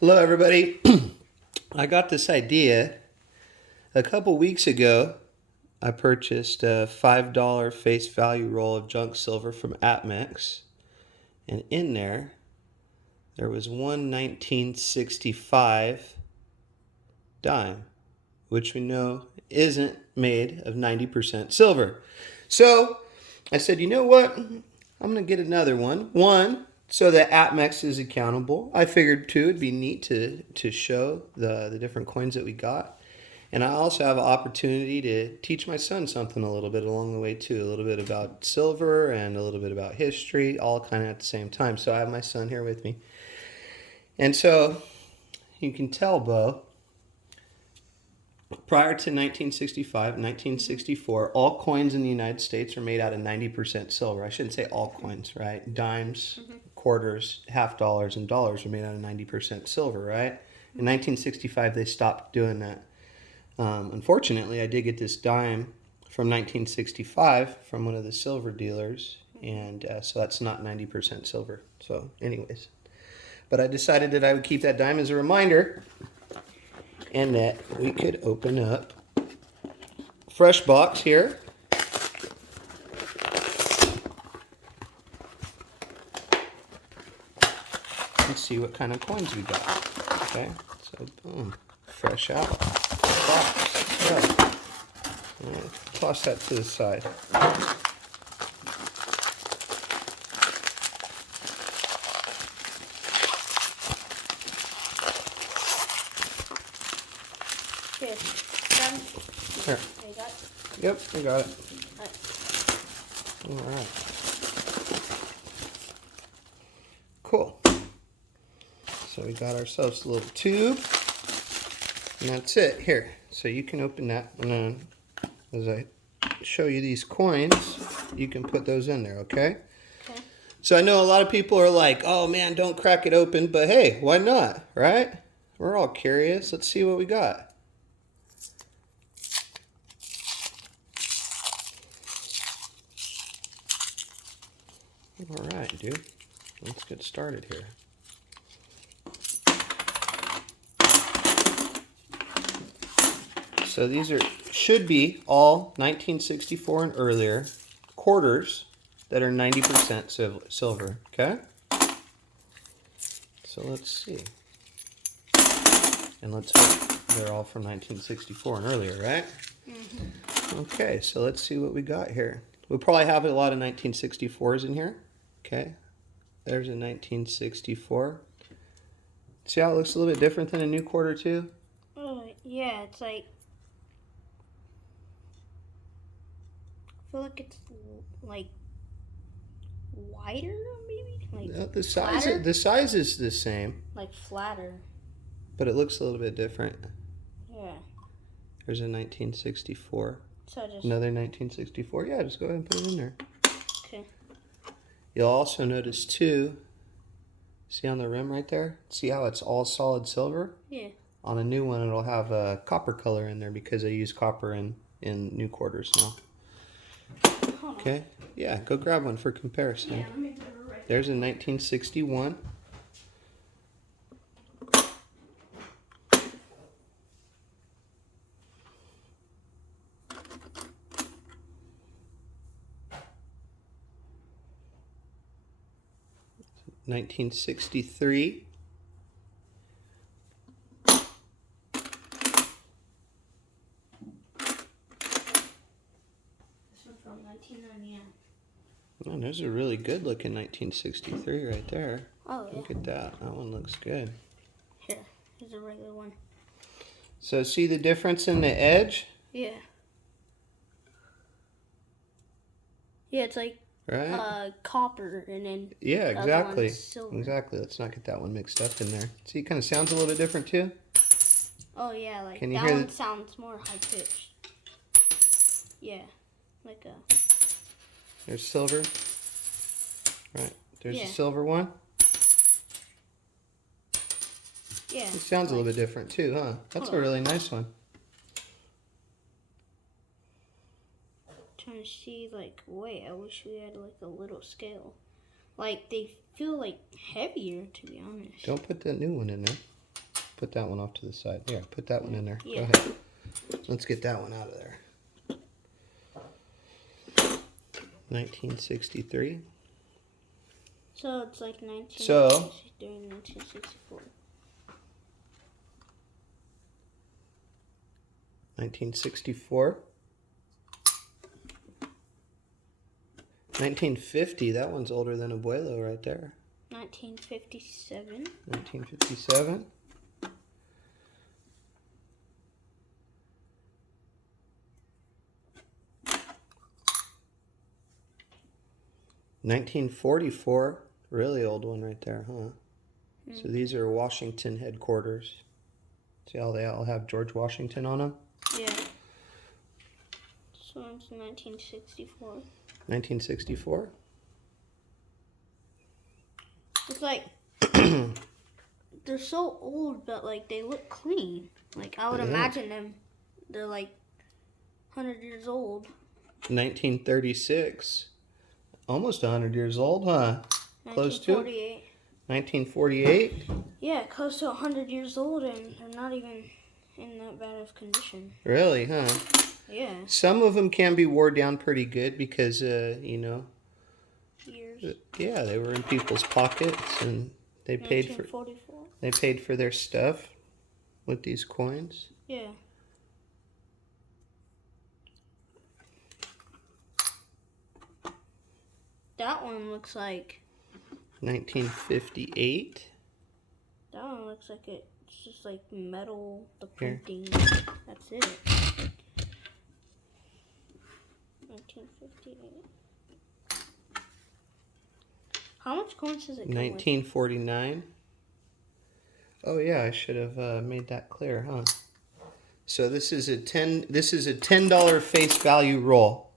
Hello, everybody. I got this idea a couple weeks ago. I purchased a $5 face value roll of junk silver from APMEX, and in there was one 1965 dime, which we know isn't made of 90% silver. So I said, you know what? I'm going to get another one. One, so that APMEX is accountable. I figured, too, it'd be neat to show the different coins that we got. And I also have an opportunity to teach my son something a little bit along the way, too. A little bit about silver and a little bit about history, all kind of at the same time. So I have my son here with me. And so you can tell, Bo, prior to 1965, 1964, all coins in the United States are made out of 90% silver. I shouldn't say all coins, right? Dimes, quarters, half dollars, and dollars are made out of 90% silver, right? In 1965, they stopped doing that. Unfortunately, I did get this dime from 1965 from one of the silver dealers, and so that's not 90% silver. So anyways, but I decided that I would keep that dime as a reminder, and that we could open up a fresh box here. And see what kind of coins we got. Okay, so boom, fresh out box. Yeah. Toss that to the side. Here. Here. You got it? Yep, I got it. All right. All right. Cool. So we got ourselves a little tube, and that's it. Here, so you can open that, and then as I show you these coins, you can put those in there, okay? Okay. So I know a lot of people are like, oh man, don't crack it open, but hey, why not, right? We're all curious. Let's see what we got. All right, dude. Let's get started here. So these should be all 1964 and earlier quarters that are 90% silver, okay? So let's see. And let's hope they're all from 1964 and earlier, right? Mm-hmm. Okay, so let's see what we got here. We'll probably have a lot of 1964s in here. Okay, there's a 1964. See how it looks a little bit different than a new quarter too? Oh, yeah, it's like, I feel like it's like wider, maybe? Like No, the flatter? size is the same, Like flatter. but it looks a little bit different. Yeah. There's a 1964. So just, Another 1964. Yeah, just go ahead and put it in there. okay. You'll also notice too, see on the rim right there? See how it's all solid silver? Yeah. On a new one, it'll have a copper color in there because I use copper in new quarters now. Okay, yeah, go grab one for comparison. Yeah, let me do it right. There's a 1961. $1963. This one's from 1999. Oh, there's a really good looking 1963 right there. Oh, yeah. Look at that. That one looks good. Here's a regular one. So see the difference in the edge? Yeah. Yeah, it's like Right? copper and then Yeah, the other exactly. one's silver. Exactly. Let's not get that one mixed up in there. See, it kind of sounds a little bit different too. Oh yeah, like Can you that hear one the- sounds more high pitched. Yeah, like a. There's silver. Right. There's Yeah. a silver one. Yeah. It sounds a little bit different too, huh? That's a really nice one. Trying to see, like, wait, I wish we had like a little scale. Like they feel like heavier, to be honest. Don't put that new one in there. put that one off to the side. Yeah, put that one in there. Yeah. Go ahead. Let's get that one out of there. 1963. So it's like 1963, So 1964. 1964. 1950. That one's older than Abuelo right there. 1957. 1957. 1944, really old one right there, huh? So these are Washington headquarters. See how they all have George Washington on them? Yeah. This one's 1964. 1964? It's like they're so old, but like they look clean. Like I would imagine them, they're like 100 years old. 1936. Almost 100 years old, huh? Close to? 1948. 1948? Yeah, close to 100 years old, and they're not even in that bad of condition. Really, huh? Yeah. Some of them can be wore down pretty good because, you know, Years. yeah, they were in people's pockets and they paid for 1944. their stuff with these coins. Yeah. That one looks like 1958. that one looks like it's just like metal, the Here. printing. That's it. 1958. How much coins does it come 1949. Oh yeah, I should have made that clear, huh? So this is a $10 face value roll.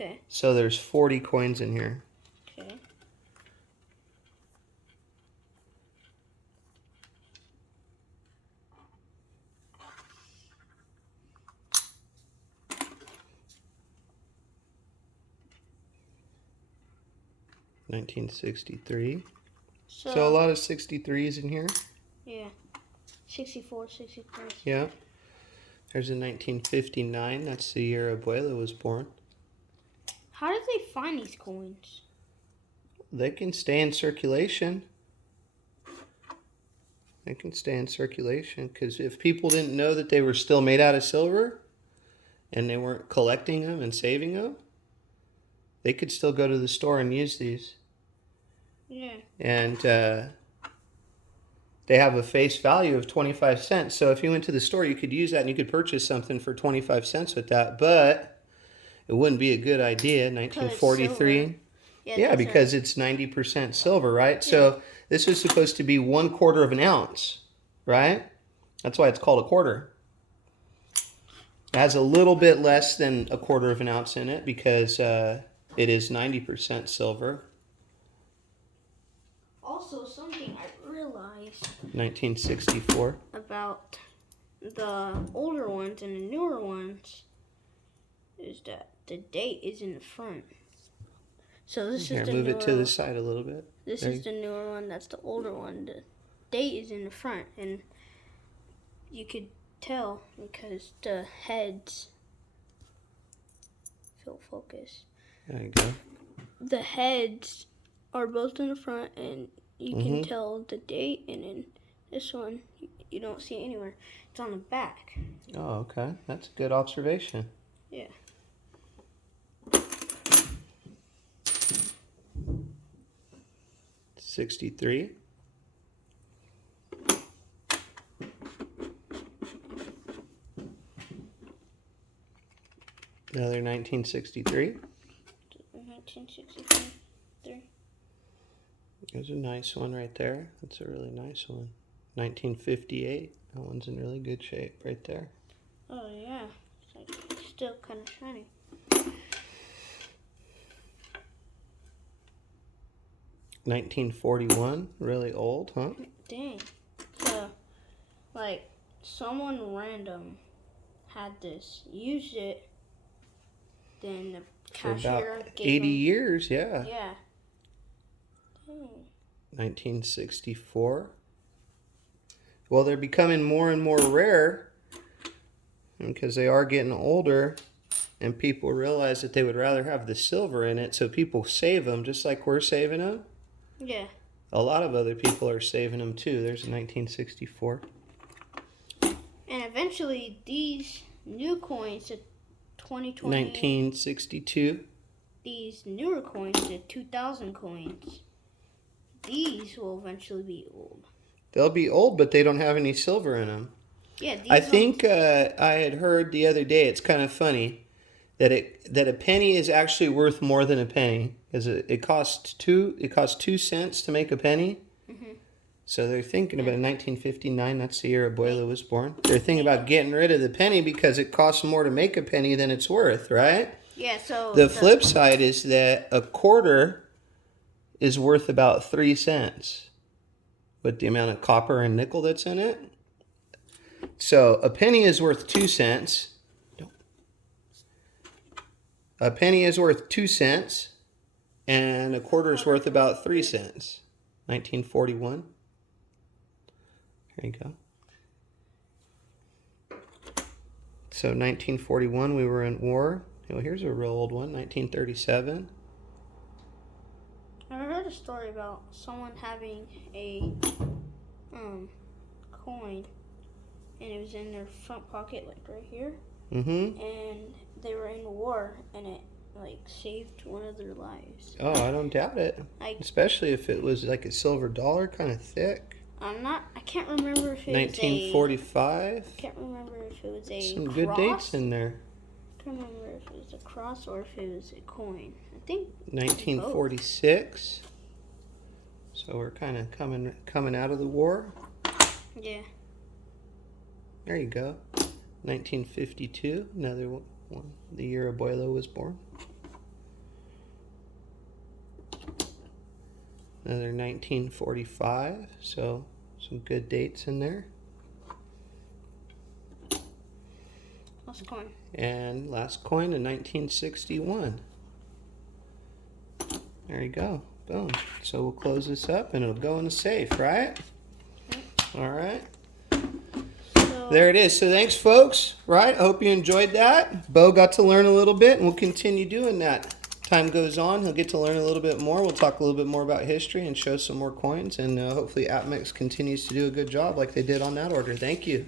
with? Okay. So there's 40 coins in here. Okay. $1963. So So a lot of 63s in here. yeah. 64, 63. Yeah. There's a 1959. That's the year Abuela was born. How did they find these coins? They can stay in circulation. They can stay in circulation because if people didn't know that they were still made out of silver and they weren't collecting them and saving them, they could still go to the store and use these. Yeah. And they have a face value of 25 cents. So if you went to the store, you could use that and you could purchase something for 25 cents with that. But it wouldn't be a good idea. 1943. Yeah, because it's 90% silver, right? Yeah. So this was supposed to be 1/4 of an ounce, right? That's why it's called a quarter. It has a little bit less than 1/4 of an ounce in it because it is 90% silver. Also, something I realized 1964. about the older ones and the newer ones is that the date is in the front. So this Here, is the move newer it to the side a little bit. This is the newer one. That's the older one. The date is in the front, and you could tell because the heads. Fill focus. There you go. The heads are both in the front, and you can tell the date. And then this one, you don't see it anywhere. It's on the back. Oh, okay. That's a good observation. Yeah. '63. Another 1963. 1963. There's a nice one right there. That's a really nice one. 1958. That one's in really good shape right there. Oh yeah, it's like still kind of shiny. 1941. Really old, huh? Dang. So, like, someone random had this, used it, then the For cashier about gave 80 him, years, yeah. Yeah. Dang. 1964. Well, they're becoming more and more rare because they are getting older, and people realize that they would rather have the silver in it, so people save them just like we're saving them. Yeah. A lot of other people are saving them too. There's a 1964. And eventually, these new coins, the 2020, 1962. these newer coins, the 2000 coins, these will eventually be old. They'll be old, but they don't have any silver in them. Yeah, these I think I had heard the other day, it's kind of funny, that a penny is actually worth more than a penny, because it costs 2 cents to make a penny. Mm-hmm. So they're thinking about 1959. That's the year Abuela was born. They're thinking about getting rid of the penny because it costs more to make a penny than it's worth, right? Yeah. So The flip side is that a quarter is worth about 3 cents with the amount of copper and nickel that's in it. So a penny is worth 2 cents. A penny is worth 2 cents, and a quarter is worth about 3 cents. 1941. There you go. So 1941, we were in war. Oh, here's a real old one, 1937. I heard a story about someone having a coin, and it was in their front pocket, like right here. Mm-hmm. And they were in war, and it like saved one of their lives. Oh, I don't doubt it. Especially if it was like a silver dollar, kind of thick. I can't remember if it 1945. was I can't remember if it was a Some cross. good dates in there. I can't remember if it was a cross or if it was a coin. I think 1946. So we're kind of coming out of the war. Yeah. There you go. 1952, another one. The year Abuelo was born. Another 1945, so some good dates in there. Last coin. And last coin in 1961. There you go. Boom. So we'll close this up and it'll go in the safe, right? Okay. All right. So, There it is. So thanks, folks. Right? I hope you enjoyed that. Bo got to learn a little bit, and we'll continue doing that. Time goes on, he'll get to learn a little bit more. We'll talk a little bit more about history and show some more coins, and hopefully APMEX continues to do a good job like they did on that order. Thank you.